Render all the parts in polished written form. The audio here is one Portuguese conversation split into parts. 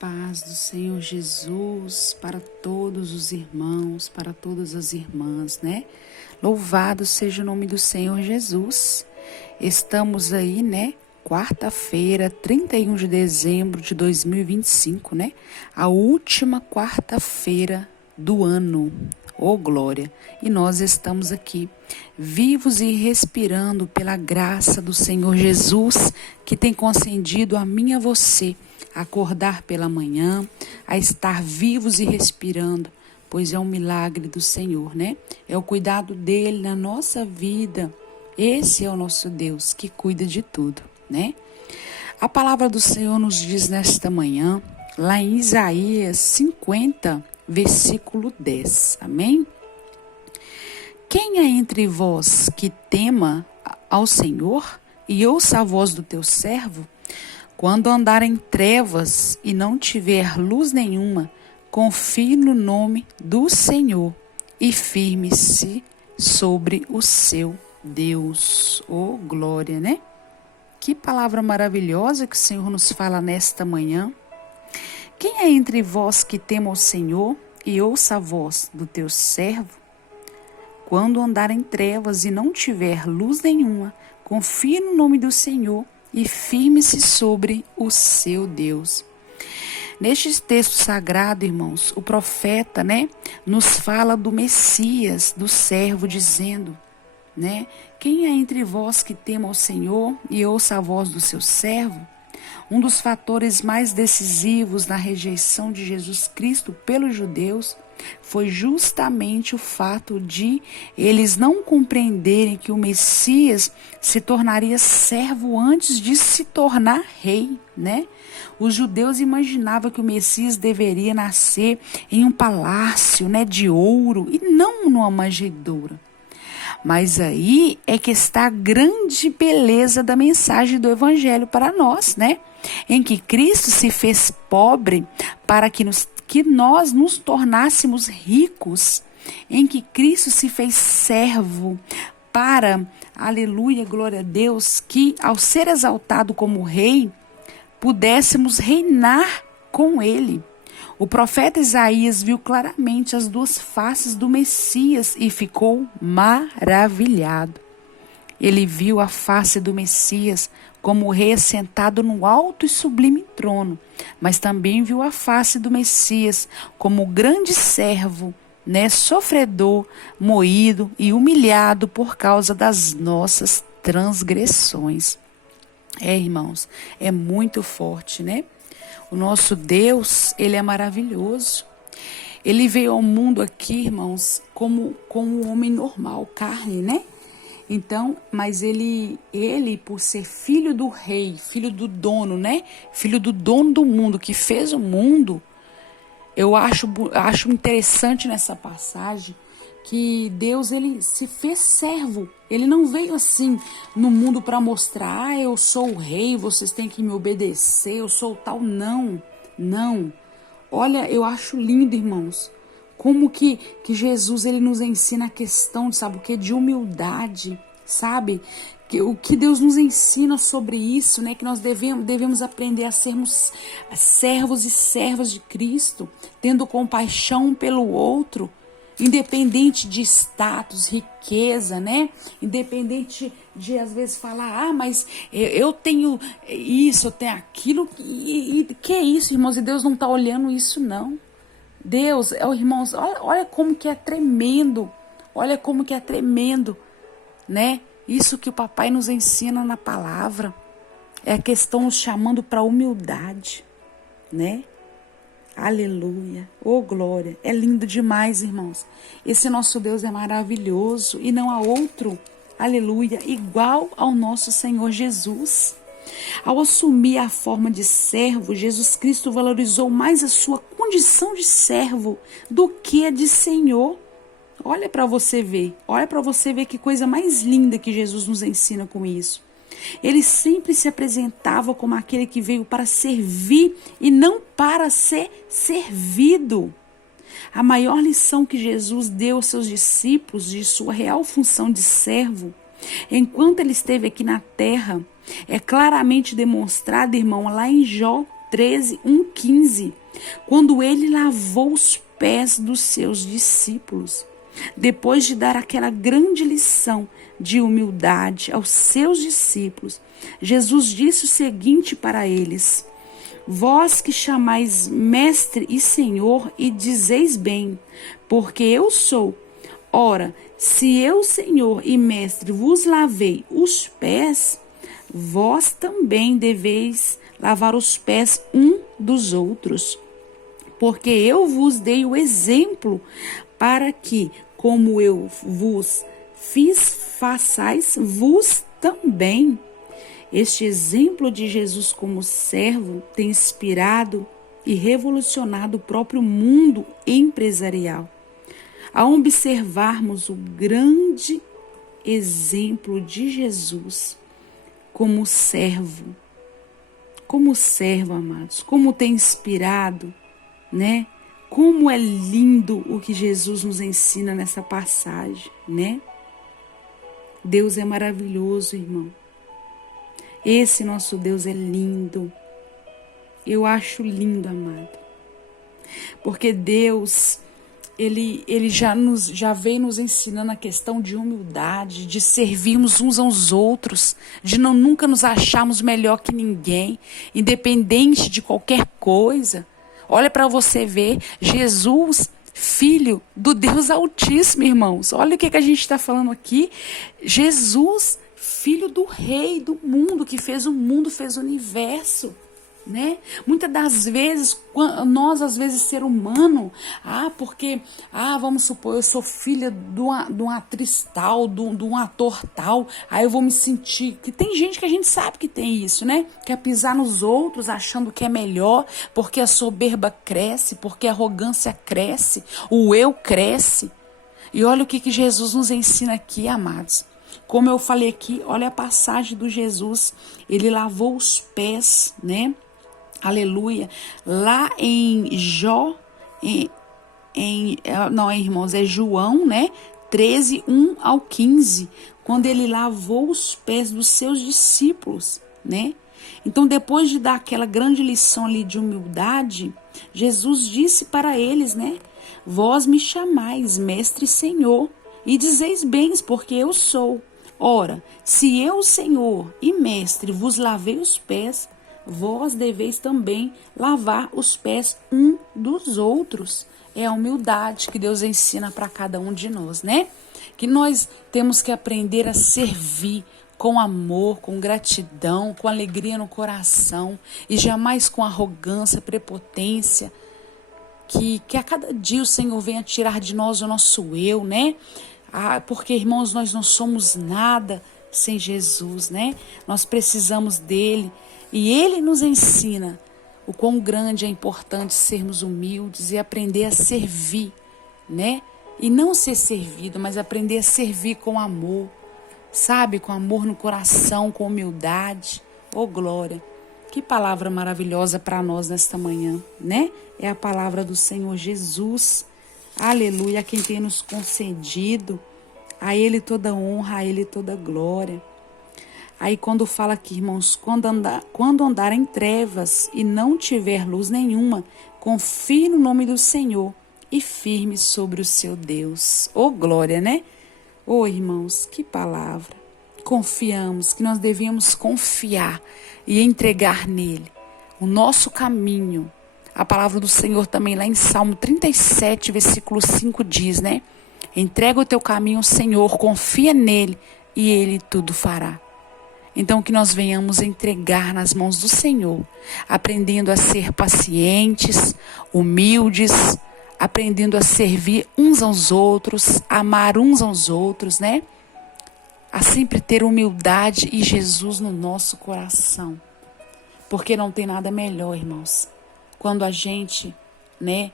paz do Senhor Jesus para todos os irmãos, para todas as irmãs, né? Louvado seja o nome do Senhor Jesus. Estamos aí, né? Quarta-feira, 31 de dezembro de 2025, né? A última quarta-feira do ano. Oh, glória! E nós estamos aqui, vivos e respirando pela graça do Senhor Jesus, que tem concedido a mim e a você acordar pela manhã, a estar vivos e respirando, pois é um milagre do Senhor, né? É o cuidado dele na nossa vida. Esse é o nosso Deus que cuida de tudo, né? A palavra do Senhor nos diz nesta manhã, lá em Isaías 50, versículo 10. Amém? Quem é entre vós que tema ao Senhor e ouça a voz do teu servo? Quando andar em trevas e não tiver luz nenhuma, confie no nome do Senhor e firme-se sobre o seu Deus. Oh, glória, né? Que palavra maravilhosa que o Senhor nos fala nesta manhã. Quem é entre vós que tema ao Senhor e ouça a voz do teu servo? Quando andar em trevas e não tiver luz nenhuma, confie no nome do Senhor e firme-se sobre o seu Deus. Neste texto sagrado, irmãos, o profeta, né, nos fala do Messias, do servo, dizendo, né, quem é entre vós que tema ao Senhor e ouça a voz do seu servo? Um dos fatores mais decisivos na rejeição de Jesus Cristo pelos judeus foi justamente o fato de eles não compreenderem que o Messias se tornaria servo antes de se tornar rei, né? Os judeus imaginavam que o Messias deveria nascer em um palácio, né, de ouro e não numa manjedoura. Mas aí é que está a grande beleza da mensagem do Evangelho para nós, né? Em que Cristo se fez pobre para que nós nos tornássemos ricos, em que Cristo se fez servo para, aleluia, glória a Deus, que ao ser exaltado como rei, pudéssemos reinar com ele. O profeta Isaías viu claramente as duas faces do Messias e ficou maravilhado. Ele viu a face do Messias como o rei assentado no alto e sublime trono, mas também viu a face do Messias como o grande servo, né, sofredor, moído e humilhado por causa das nossas transgressões. Irmãos, é muito forte, né? O nosso Deus, ele é maravilhoso. Ele veio ao mundo aqui, irmãos, como um homem normal, carne, né? Então, mas ele por ser filho do rei, filho do dono, né? Filho do dono do mundo, que fez o mundo, eu acho interessante nessa passagem que Deus, ele se fez servo. Ele não veio assim no mundo para mostrar, eu sou o rei, vocês têm que me obedecer, eu sou o tal. Não, não. Olha, eu acho lindo, irmãos, como que Jesus, ele nos ensina a questão, sabe o que? De humildade, sabe? O que Deus nos ensina sobre isso, né? Que nós devemos aprender a sermos servos e servas de Cristo, tendo compaixão um pelo outro, independente de status, riqueza, né? Independente de, às vezes, falar, mas eu tenho isso, eu tenho aquilo. E que é isso, irmãos? E Deus não está olhando isso, não. Deus, irmãos, olha como que é tremendo. Olha como que é tremendo, né? Isso que o papai nos ensina na palavra. É a questão nos chamando para a humildade, né? Aleluia, oh glória, é lindo demais, irmãos. Esse nosso Deus é maravilhoso e não há outro, aleluia, igual ao nosso Senhor Jesus. Ao assumir a forma de servo, Jesus Cristo valorizou mais a sua condição de servo do que a de Senhor. Olha para você ver que coisa mais linda que Jesus nos ensina com isso. Ele sempre se apresentava como aquele que veio para servir e não para ser servido. A maior lição que Jesus deu aos seus discípulos de sua real função de servo, enquanto ele esteve aqui na terra, é claramente demonstrada, irmão, lá em Jó 13, 1:15, quando ele lavou os pés dos seus discípulos. Depois de dar aquela grande lição de humildade aos seus discípulos, Jesus disse o seguinte para eles: vós que chamais mestre e senhor e dizeis bem, porque eu sou. Ora, se eu, senhor e mestre, vos lavei os pés, vós também deveis lavar os pés dos outros. Porque eu vos dei o exemplo para que, como eu vos fiz, façais vos também. Este exemplo de Jesus como servo tem inspirado e revolucionado o próprio mundo empresarial. Ao observarmos o grande exemplo de Jesus como servo, amados, como tem inspirado, né? Como é lindo o que Jesus nos ensina nessa passagem, né? Deus é maravilhoso, irmão. Esse nosso Deus é lindo. Eu acho lindo, amado. Porque Deus, Ele já veio nos ensinando a questão de humildade, de servirmos uns aos outros, de nunca nos acharmos melhor que ninguém, independente de qualquer coisa. Olha para você ver, Jesus, filho do Deus Altíssimo, irmãos. Olha o que a gente está falando aqui. Jesus, filho do Rei do mundo, que fez o mundo, fez o universo, né? Muitas das vezes, nós às vezes ser humano, porque, vamos supor, eu sou filha de uma atriz tal, de um ator tal, aí eu vou me sentir, que tem gente que a gente sabe que tem isso, né? Quer pisar nos outros achando que é melhor, porque a soberba cresce, porque a arrogância cresce, o eu cresce. E olha o que Jesus nos ensina aqui, amados. Como eu falei aqui, olha a passagem do Jesus, ele lavou os pés, né? Aleluia. Lá em irmãos, é João, né? 13, 1-15, quando ele lavou os pés dos seus discípulos, né? Então, depois de dar aquela grande lição ali de humildade, Jesus disse para eles, né? Vós me chamais mestre e senhor, e dizeis bem, porque eu sou. Ora, se eu, Senhor e mestre, vos lavei os pés, vós deveis também lavar os pés dos outros. É a humildade que Deus ensina para cada um de nós, né? Que nós temos que aprender a servir com amor, com gratidão, com alegria no coração e jamais com arrogância, prepotência. Que a cada dia o Senhor venha tirar de nós o nosso eu, né? Porque, irmãos, nós não somos nada sem Jesus, né? Nós precisamos dele. E ele nos ensina o quão grande é importante sermos humildes e aprender a servir, né? E não ser servido, mas aprender a servir com amor, sabe? Com amor no coração, com humildade. Oh, glória! Que palavra maravilhosa para nós nesta manhã, né? É a palavra do Senhor Jesus. Aleluia, a quem tem nos concedido. A Ele toda honra, a Ele toda glória. Aí quando fala aqui, irmãos, quando andar em trevas e não tiver luz nenhuma, confie no nome do Senhor e firme sobre o seu Deus. Oh, glória, né? Oh, irmãos, que palavra. Confiamos, que nós devíamos confiar e entregar nele o nosso caminho. A palavra do Senhor também lá em Salmo 37, versículo 5 diz, né? Entrega o teu caminho ao Senhor, confia nele e ele tudo fará. Então que nós venhamos entregar nas mãos do Senhor, aprendendo a ser pacientes, humildes, aprendendo a servir uns aos outros, amar uns aos outros, né? A sempre ter humildade e Jesus no nosso coração. Porque não tem nada melhor, irmãos, quando a gente, né,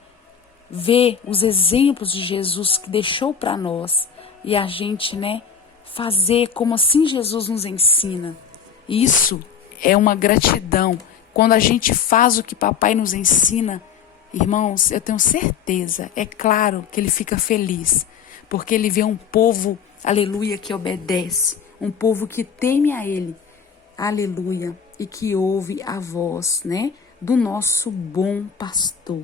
vê os exemplos de Jesus que deixou para nós e a gente, né, fazer como assim Jesus nos ensina. Isso é uma gratidão. Quando a gente faz o que papai nos ensina, irmãos, eu tenho certeza, é claro que ele fica feliz, porque ele vê um povo, aleluia, que obedece, um povo que teme a ele, aleluia, e que ouve a voz, né, do nosso bom pastor.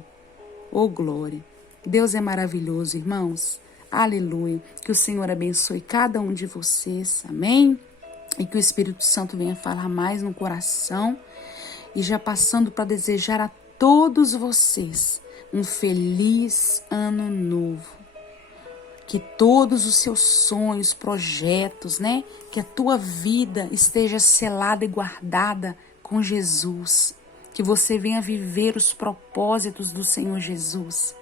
Oh, glória! Deus é maravilhoso, irmãos. Aleluia. Que o Senhor abençoe cada um de vocês. Amém? E que o Espírito Santo venha falar mais no coração. E já passando para desejar a todos vocês um feliz ano novo. Que todos os seus sonhos, projetos, né? Que a tua vida esteja selada e guardada com Jesus. Que você venha viver os propósitos do Senhor Jesus.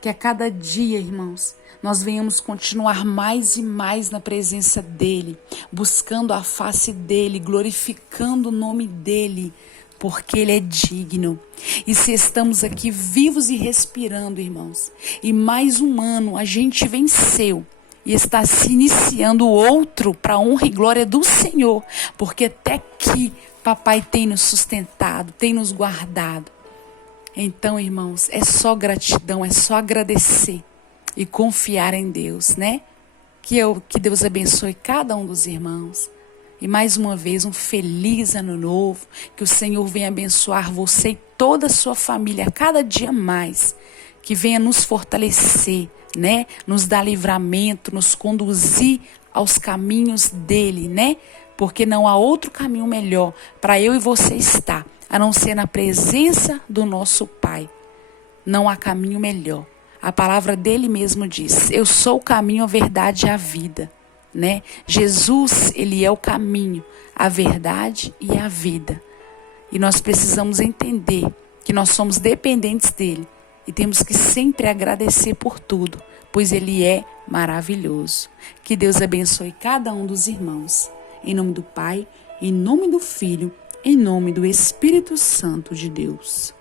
Que a cada dia, irmãos, nós venhamos continuar mais e mais na presença dEle, buscando a face dEle, glorificando o nome dEle, porque Ele é digno. E se estamos aqui vivos e respirando, irmãos, e mais um ano a gente venceu, e está se iniciando outro para a honra e glória do Senhor, porque até aqui Papai tem nos sustentado, tem nos guardado. Então, irmãos, é só gratidão, é só agradecer e confiar em Deus, né? Que Deus abençoe cada um dos irmãos. E mais uma vez, um feliz ano novo. Que o Senhor venha abençoar você e toda a sua família cada dia mais. Que venha nos fortalecer, né? Nos dar livramento, nos conduzir aos caminhos dele, né? Porque não há outro caminho melhor para eu e você estar, a não ser na presença do nosso Pai. Não há caminho melhor. A palavra dele mesmo diz: eu sou o caminho, a verdade e a vida, né? Jesus, ele é o caminho, a verdade e a vida. E nós precisamos entender que nós somos dependentes dele e temos que sempre agradecer por tudo, pois ele é maravilhoso. Que Deus abençoe cada um dos irmãos. Em nome do Pai, em nome do Filho, em nome do Espírito Santo de Deus.